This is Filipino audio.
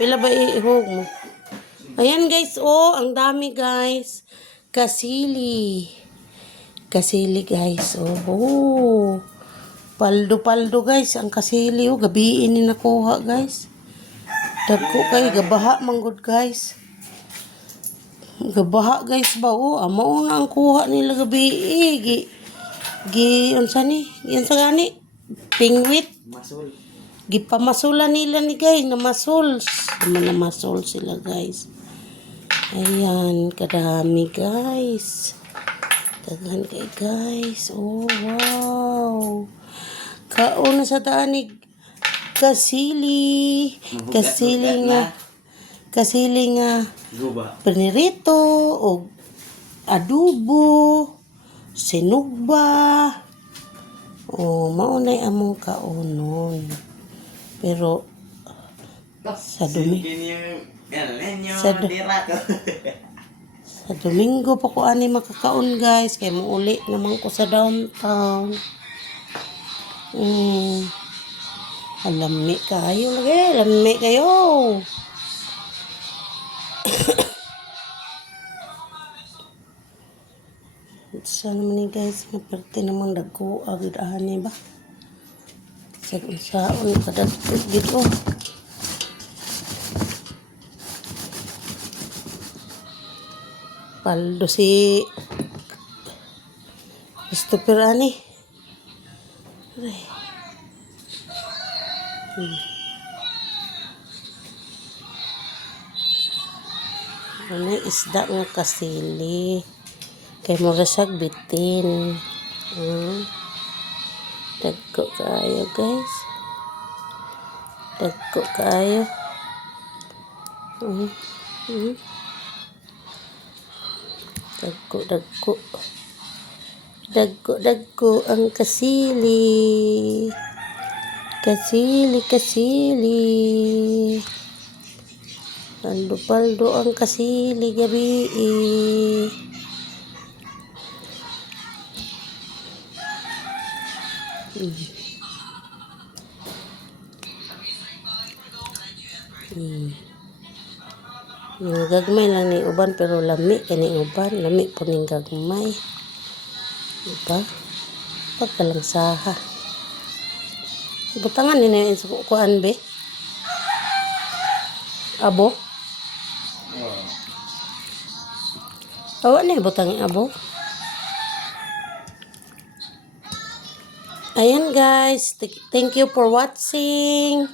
Pila ba ihog mo? Ayan guys, oh, ang dami guys. Kasili. Kasili guys, oh. Paldo-paldo guys, ang kasili, oh. Gabiin ni nakuha guys. Dagko kay, gabaha manggod guys. Gabaha guys ba, oh. Amo na ang kuha nila gabi, unsa ni? Yan sa gani? Pingwit. Masul. Gipamasula nila ni guys, namasul. Namasul sila guys. Ayan, kadami guys. Daghan kay guys. Oh, wow. Kauna sa tanig kasili. Kasili nga Guba. pinirito o adobo, sinugba. Oh, maunay among kaunon. Pero sa Domingo pa ko ani makakaon guys kay muuli naman ko sa downtown. Lami kayo lagi, lami kayo. Sana man ni guys, naperte namang dagko agad ani ba? Saon kadagkot gito. Paldo si Christopher ani. Aray. Ano isda nga kasili. Kay mo rasag bitin. Dagko kayo guys. Dagko kayo. Dagko ang kasili. Kasili. Paldo ang kasili gabi. Gagmay lang ni uban pero lami kani uban, lami po ning gagmay. Diba? Pagkalang saha. Butangan ni na yung kuan be. Abo. Awa na butang abo. Ayan guys, thank you for watching.